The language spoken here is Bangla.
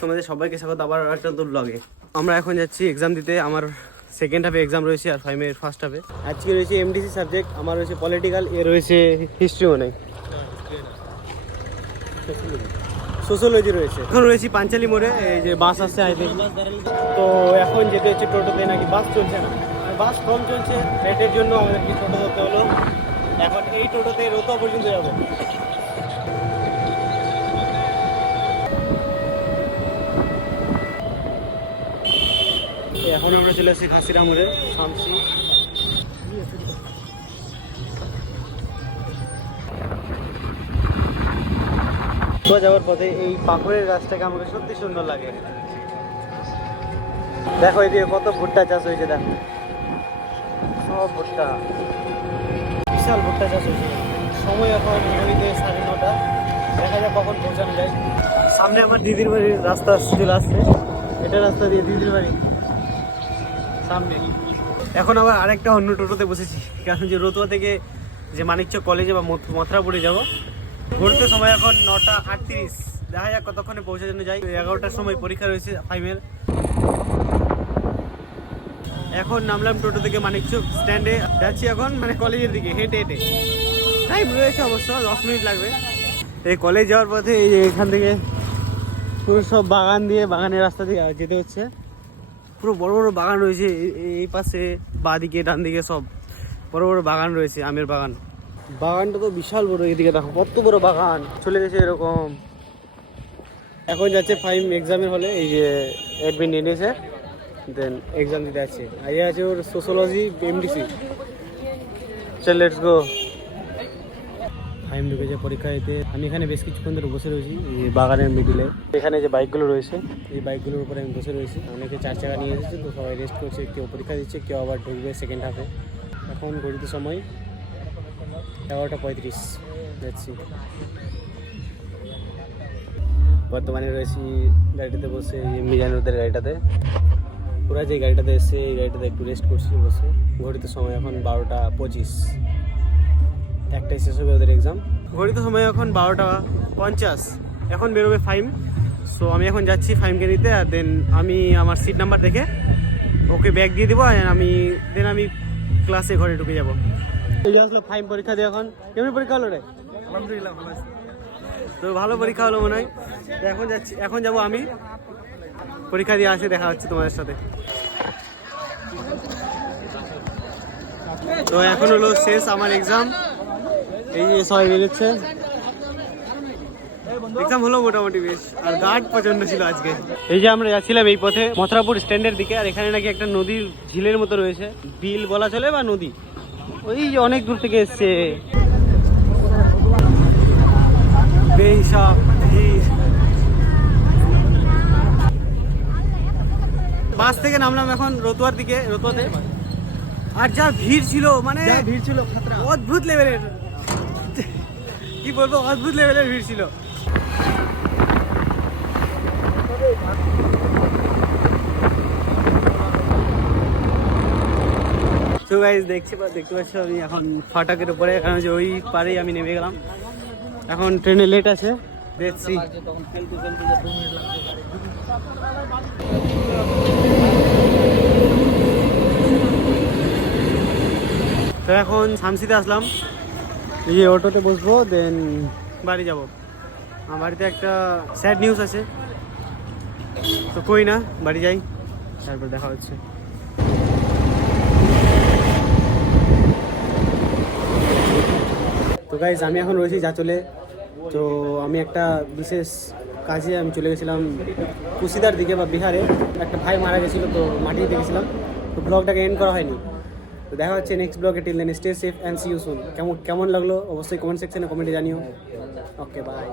তোমাদের সবাইকে স্বাগত আবার একটা নতুন ব্লগে। আমরা এখন যাচ্ছি এক্সাম দিতে। আমার সেকেন্ড হাফে এক্সাম রয়েছে আর ফাইমের ফার্স্ট হাফে। আজকে রয়েছে এমডিসি সাবজেক্ট, আমার রয়েছে পলিটিক্যাল, এ রয়েছে হিস্ট্রিও নেই, সোশ্যোলজি রয়েছে। এখন রয়েছি পাঞ্চালি মোড়ে, এই যে বাস আসছে আই থিঙ্ক। তো এখন যেতে হচ্ছে টোটোতে, নাকি বাস চলছে না, বাস কম চলছে রেটের জন্য আমাদেরকে টোটো ধরতে হলো। এখন এই টোটোতে রতুয়া পর্যন্ত যাবো। এখন আমরা চলে আসছি খাসিরা মোড়ে, শামসি। যাওয়ার পথে এই পাথরের গাছটাকে আমাকে সত্যি সুন্দর লাগে। দেখো এদিকে কত ভুট্টা চাষ হয়েছে, দেখো সব ভুট্টা, বিশাল ভুট্টা চাষ হয়েছে। সময় এখন ঘড়িতে 9:30। দেখা যাক কখন পৌঁছানো যায়। সামনে আমার দিদির বাড়ির রাস্তা চলে আসছে, এটা রাস্তা দিয়ে দিদির বাড়ি সামনে। এখন আবার আরেকটা অন্য টোটোতে বসেছি, কারণ যে রতুয়া থেকে যে মানিকচক কলেজে বা মথুরাপুরে যাবো। ঘুরতে সময় এখন 9:38। দেখা যাক কতক্ষণে পৌঁছার জন্য যাই। 11টার সময় পরীক্ষা রয়েছে ফাইমের। এখন নামলাম টোটো থেকে, মানিকচক স্ট্যান্ডে যাচ্ছি এখন, মানে কলেজের দিকে হেঁটে হেঁটে। টাইম রয়েছে অবশ্য, 10 মিনিট লাগবে। এই কলেজ যাওয়ার পথে এই যে এখান থেকে পুরো সব বাগান দিয়ে, বাগানের রাস্তা দিয়ে যেতে হচ্ছে। পুরো বড় বড় বাগান রয়েছে এই পাশে, বাঁদিকে ডান দিকে সব বড় বড় বাগান রয়েছে, আমের বাগান। বাগানটা তো বিশাল বড়, এদিকে দেখো কত বড় বাগান চলে গেছে এরকম। এখন যাচ্ছে ফাইম এক্সামের হলে, এই যে অ্যাডমিন এনেছে, দেন এক্সাম দিতে আছে। আগে আছে ওর সোশ্যোলজি এমডিসি। চল লেটস গো। ফাইম ঢুকেছে পরীক্ষা দিতে। আমি এখানে বেশ কিছুক্ষণ ধরে বসে রয়েছি এই বাগানের মিডিলে। এখানে যে বাইকগুলো রয়েছে, এই বাইকগুলোর উপরে আমি বসে রয়েছি। অনেকে 4 চাকা নিয়ে এসেছে, তো সবাই রেস্ট করছে, কেউ পরীক্ষা দিচ্ছে, কেউ আবার ঢুকবে সেকেন্ড হাফে। এখন ঘড়িতে সময় 11:35 যাচ্ছি। বর্তমানে রয়েছি গাড়িটাতে বসে, মিজানুরদের গাড়িটাতে। ওরা যে গাড়িটাতে এসে, এই গাড়িটাতে একটু রেস্ট করছি বসে। ঘড়িতে সময় এখন 12:25, একটাই শেষ হবে ওদের এক্সাম। ঘড়িতে সময় এখন 12:50। এখন বেরোবে ফাইম। সো আমি এখন যাচ্ছি ফাইমকে নিতে, আর দেন আমি আমার সিট নাম্বার দেখে ওকে ব্যাগ দিয়ে দেবো, আর আমি ক্লাসে ঘরে ঢুকে যাবো। এই আসলো ফাইম পরীক্ষা দিয়ে। এখন কেমন পরীক্ষা হলো রে? আলহামদুলিল্লাহ ভালো আছে। তো ভালো পরীক্ষা হলো মনে হয়। এখন যাচ্ছি, এখন যাবো আমি পরীক্ষা দিয়ে আসে, দেখা হচ্ছে তোমাদের সাথে। তো এখন হলো শেষ আমার এক্সাম। এই যে সবাই বেরোচ্ছে, এক্সাম হলো মোটামুটি বেশ। আর গার্ড প্রচন্ড ছিল আজকে। এই যে আমরা যাচ্ছিলাম এই পথে মথুরাপুর স্ট্যান্ডের দিকে, আর এখানে নাকি একটা নদীর ঝিলের মতো রয়েছে, বিল বলা চলে বা নদী। ওই যে অনেক দূর থেকে এসছে। বাস থেকে নামলাম এখন রতুয়ার দিকে, রতুয়াতে। আর যা ভিড় ছিল, মানে ভিড় ছিল অদ্ভুত লেভেলের, কি বলবো, অদ্ভুত লেভেলের ভিড় ছিল। তো গাইস দেখতে পাচ্ছ আমি এখন ফাটাকের উপরে, কারণ যে ওই পারেই আমি নেমে গেলাম। এখন ট্রেনে লেট আছে, দেখছি। তো এখন শামসিতে আসলাম, এই যে অটোতে বসবো, দেন বাড়ি যাব। আমার বাড়িতে একটা স্যাড নিউজ আছে, তো কই না, বাড়ি যাই, তারপর দেখা হচ্ছে। তো গাইজ আমি এখন রয়েছি যাচলে। তো আমি একটা বিশেষ কাজে আমি চলে গেছিলাম কুশিদার দিকে বা বিহারে। একটা ভাই মারা গেছিলো, তো মাটি দেখেছিলাম, তো ব্লগটাকে এন্ড করা হয়নি। তো দেখা হচ্ছে নেক্সট ব্লগে। Till then stay safe and see you soon. কেমন লাগলো অবশ্যই কমেন্ট সেকশনে কমেন্টে জানিও। Okay by.